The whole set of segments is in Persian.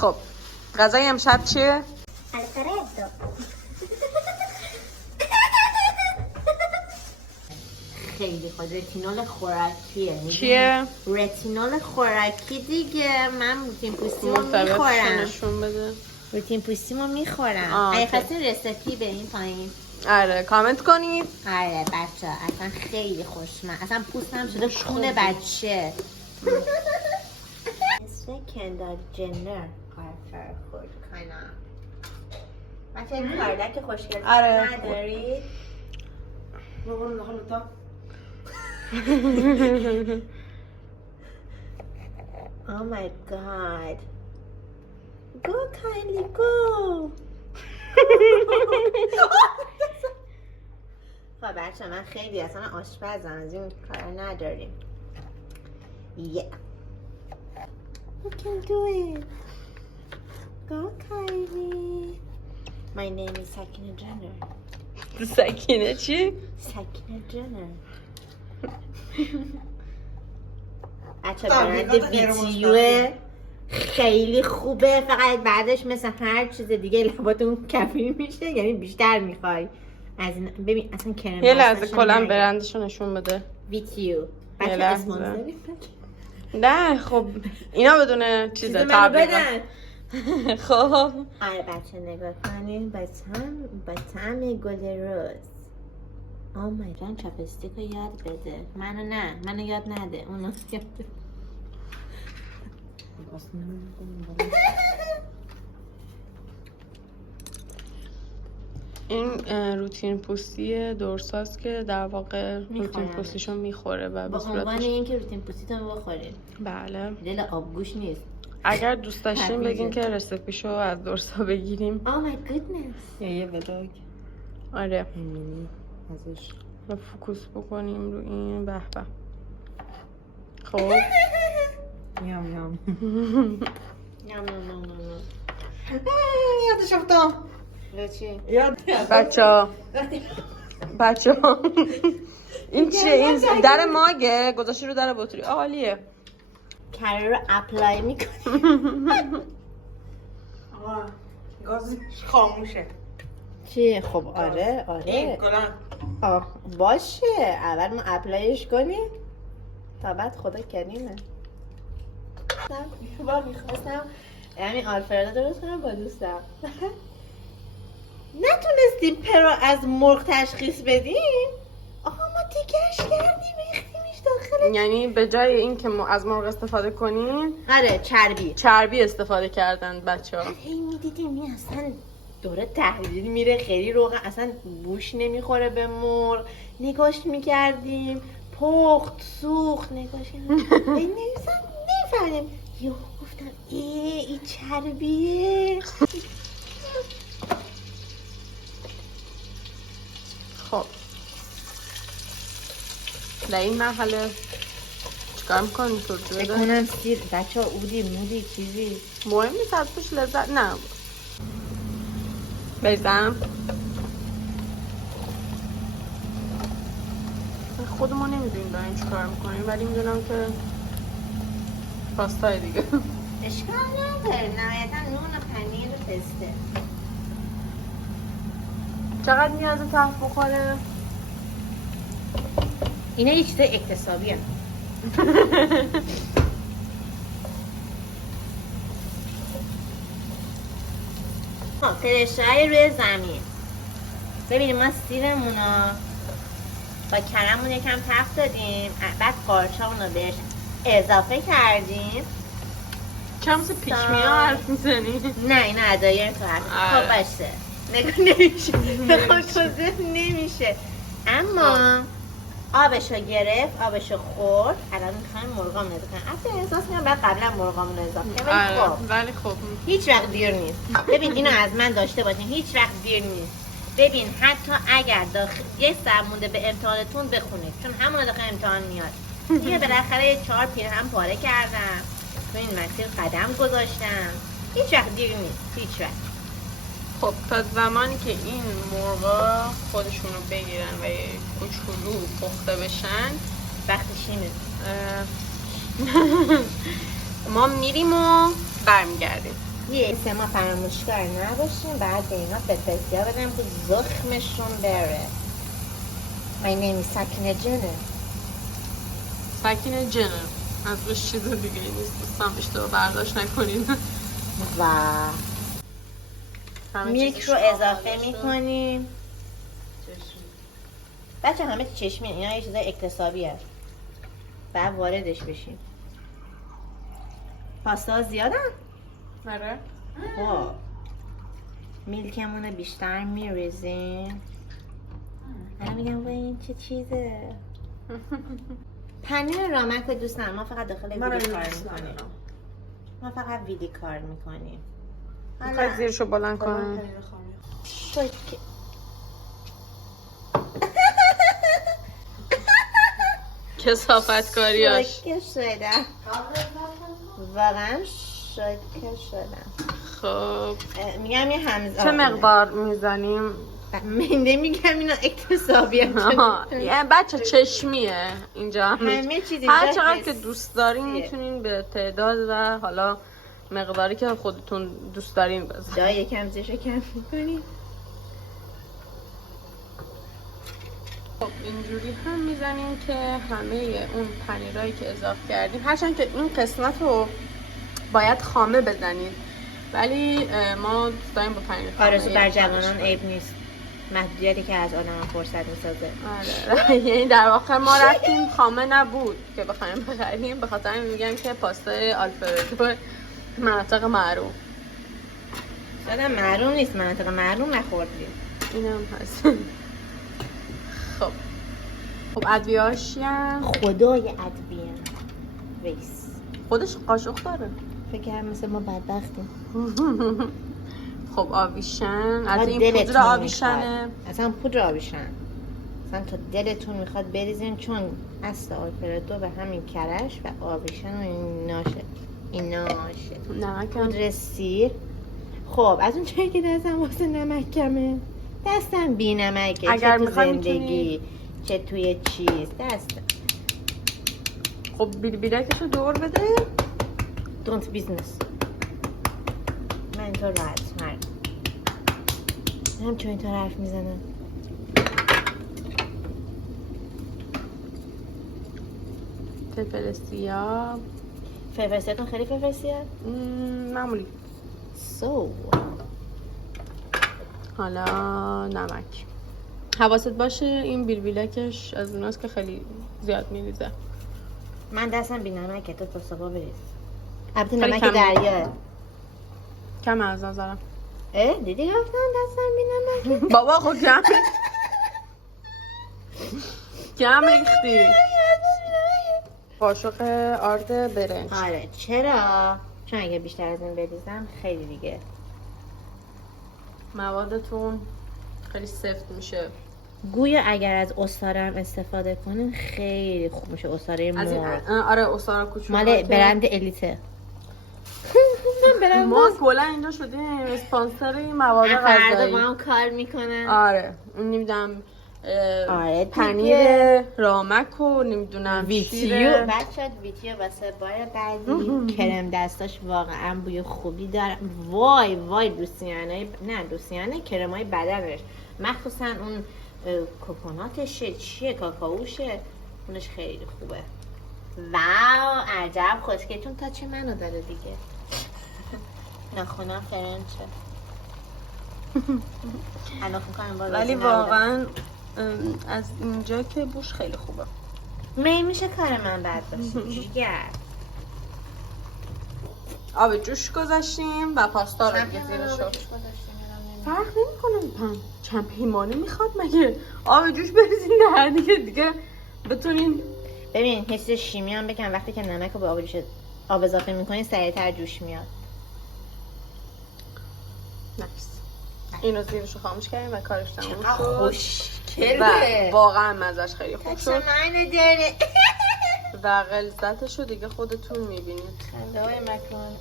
خب غذای امشب چیه؟ الفردو. خیلی خود رتینول خوراکیه. چیه؟ رتینول خوراکی دیگه. من روتین پوستیمو میخورم. نشون بده. روتین پوستیمو میخورم. اگه خواستین رسیپی بریم پایین. آره کامنت کنید. آره بچه اصلا خیلی خوشمزه. اصلا پوستم شده خون بچه. اسم کندال جنر آرتر خود کنم. بچه این کاردک خوشگل نداری؟ Oh my god. Go kindly go. خب بچه من خیلی اصلا آشپزم از این کار نداریم. Yeah. You can do it. Go kindly. My name is Sakina Jenner. سکینه چی؟ سکینه جنر. بچه برند ویتیو خیلی خوبه، فقط بعدش مثل هر چیز دیگه لباتون کفی میشه، یعنی بیشتر میخوای از این. ببین اصلا کرم یه لحظه کلم برندشو نشون بده. ویتیو. یه بچه لحظه. اسپانسری نه خب اینا بدون چیزه تبلیغ. خب آره بچه نگاه کنین با طعم گل روز. آمای جان چاپستیک رو یاد بده. منو یاد نده. اونو یاد بده. این روتین پوستی دورساز که در واقع روتین پوستیشو میخوره و با عنوان اینکه روتین پوستیتون بخورین. بله. دل آبگوش نیست. اگر دوست داشتیم بگین که رسیپیشو از دورسا بگیریم. Oh my goodness. یا یه ولاگ آره مینی ازش و فوکوس بکنیم رو این. به به. خب میام نام. یادش افتاد. چی؟ یاد بچه ها این چیه؟ این در ماگه گذاشتی رو در بطری. عالیه. کره رو اپلای میکنی. آقا گازش خاموشه. چی؟ خب آره گلان باشه اول ما اپلایش کنیم تا بعد خدا کریمه. میخواستم یعنی آلفردو درست کنم با دوستم. نتونستیم پرو از مرغ تشخیص بدیم. آقا ما تیکش کردیم ریختیمش داخل. یعنی به جای این که ما از مرغ استفاده کنیم آره چربی استفاده کردن بچه ها. هی میدیدیم این اصلا دوره تحلیل میره خیلی روغن اصلا بوش نمیخوره به مرغ. نگاش میکردیم پخت سوخت نگاش نمیفهمیم. یهو گفتم این چربیه. خب در این مرحله چیکار میکنی؟ توضیح بده. بکنم سیر بچه ها اودی مودی چیزی مهم نیست از توش لذت نه بریزم. خودمون نمیدونیم داریم چیکار میکنیم ولی میدونم که پاستای دیگه اشکال نداره. نهایتا نون و پنیر و پسته. چقدر نیاز تحت بخوره؟ اینا یه چیز اکتسابیه. فرشای روی زمین. ببینیم ما سیرمون رو با کرمون یکم تفت دادیم بعد قارچامون رو بهش اضافه کردیم. چه مثل پیچمیا حرف میزنی؟ نه این ادایر تو حرف. خب باشه نگاه نمیشه به خود نمیشه. اما آبشو گرفت آبشو خورد. الان میخوایم مرغامون رو بکنم. اصلا احساس میکنم بعد قبلا مرغامون رو اضافه کنم ولی خب هیچ وقت دیر نیست. ببین اینو از من داشته باشین هیچ وقت دیر نیست. ببین حتی اگر یه سر مونده به امتحانتون بخونید چون همون داخل امتحان میاد. دیگه بالاخره 4 پیرهن پاره کردم تو این مسیر قدم گذاشتم. هیچ وقت دیر نیست هیچ وقت. خب تا زمانی که این مرغا خودشون رو بگیرن و یه کوچولو پخته بشن وقتش اینه ما میریم و برمیگردیم. یه سه ما فراموشکار نباشیم، بعد به اینا فلفل بدم که زخمشون بره. My name is سکینه جنه. سکینه جنر از روش چیز دیگه نیست، دوستان اشتباه برداشت نکنید. و همه میلک چیزش رو اضافه آماده شد. میکنیم. بچه همه چشمی، اینا یه چیزای اکتسابیه، بعد واردش بشیم. پاستا زیادن؟ آره. خب میلکمون بیشتر میریزیم. من میگم وای این چه چیزه. پنیر رامک رو دوست ندارم، ما فقط داخل ویدی کار میکنیم. ما فقط ویدی کار میکنیم. میخوای زیرشو بلند کنم؟ شوکه. کثافت کاریاش. شوکه شدم، واقعا شوکه شدم. خب میگم یه همزه چه مقدار میزنیم؟ من میگم اینا اکتسابیه. یعنی بچه چشمیه اینجا، همه چیز اینجا هر چقدر که حسیه. دوست دارین میتونین به تعداد و حالا مقداری که خودتون دوست دارین بزنین. جای یکم زیرشو کم میکنی. خب اینجوری هم میزنیم که همه اون پنیرایی که اضافه کردیم، هرچند که این قسمت رو باید خامه بزنید، ولی ما دوست داریم با پنیر خامه. آرزو بر جوانان عیب نیست، محدودیتی که از آدم فرصت میسازه. آره یعنی در واقع ما رفتیم خامه نبود که بخوایم بخریم، به خاطر این میگن که پاستای آلفردو مناطق معروف. شاید معلوم نیست، مناطق معلوم نخوردیم. اینم هست. خب ادویه‌هاش خدای ادویه ویس خودش قاشق داره. فکر کردم مثل ما بدبختیم. خب آویشن، از بعد این دلتون پودر آویشنه. می‌خواد. اصلا پودر آویشن اصلا تا دلتون میخواد بریزین، چون اصل آلفردو به همین کرش و آویشن و ایناشه. نمک پودر سیر. خب از اون چایی که دستم واسه نمک کمه، دستم بی نمکه. اگر چه تو می‌خوای زندگی چه توی چیز دستم. خب بیلکشو دور بده. دونت بیزنس. من اینطور راحت مرد هم چون اینطور حرف میزنم. فلفل سیاه فلفل سیاه‌تون خیلی فلفل سیاه؟ معمولی. سو حالا نمک حواست باشه، این بیلکش از اوناست که خیلی زیاد میریزه. من دستم بی نمکه، تو تا صبح بریز. البته خیلی نمک کم. دریاه. کم از نظرم. دیدی گفتن دستم بی نمکه. بابا خود کم ریختی. قاشق آرد برنج. آره چرا؟ چون اگه بیشتر از این بریزم خیلی دیگه موادتون خیلی سفت میشه. گویا اگر از استارم استفاده کنین خیلی خوب میشه. استاره از این مرغ آره استارا کوچولو مال برند الیته. ما کلا اینجا شدیم اسپانسر این مواد فردا غذایی. با هم کار میکنن. آره نمیدونم آره پنیر رامک و نمیدونم ویتیو. بچه ویتیو واسه بار بعدی. کرم دستاش واقعا بوی خوبی داره. وای روسیانه، نه روسیانه کرمای بدنش، مخصوصا اون کوکوناتشه، چیه کاکائوشه، اونش خیلی خوبه. واو عجب خوشگلتون تا چه منو داره دیگه. ناخونا فرنچه. الان میکنم باز ولی واقعا از اینجا که بوش خیلی خوبه. میشه کار من بد باشه جیگر. آب جوش گذاشتیم و پاستا رو دیگه زیرشو فرق نمیکنه. چند پیمانه میخواد مگه آب جوش بریزین در دیگه بتونین. ببین حس شیمی هم بکن، وقتی که نمک رو به آب جوش آب اضافه میکنی سریعتر جوش میاد. نکس اینو زیرشو خاموش کردیم و کارش تموم شد. خوشگله و واقعا مزهش خیلی خوب شد منو داره. و غلظتشو دیگه خودتون میبینید. خنده های مکرون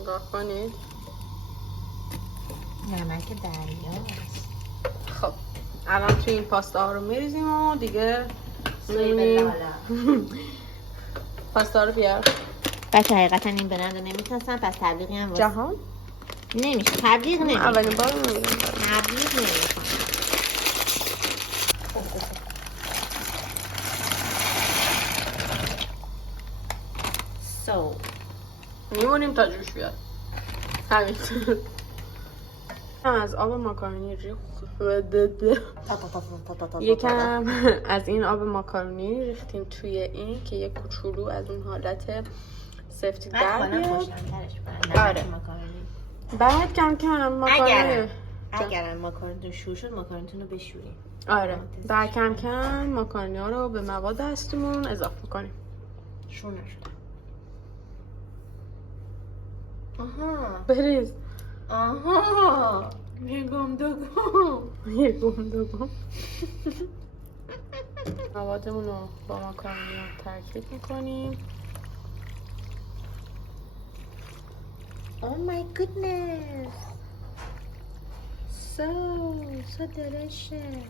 نگاه کنید. نمک دریاست. خب الان توی این پاستا ها رو میریزیم و دیگه سوی به لالا. پاستا رو بیار. بچه حقیقتا این برند رو نمی‌شناسن، پس تبلیغی هم واسه جهان نمیشه. تبلیغ نمیشه. اولین بار میبینم. تبلیغ نمیشه. سو میمونیم تا جوش بیاد. همین. از آب ماکارونی یکم از این آب ماکارونی ریختیم توی این که یه کوچولو از اون حالت سفتی در بیاد. آره. بعد کم کم ماکارونی اگرم ماکارونتون شور شد ماکارونتون رو بشوریم. آره. بعد کم کم ماکارونی ها رو به مواد اصلیمون اضافه میکنیم. شور نشد. آها بریز. آها یه گم دو گم. موادمون رو با ماکارونی ها ترکیب میکنیم. Oh my goodness. So delicious.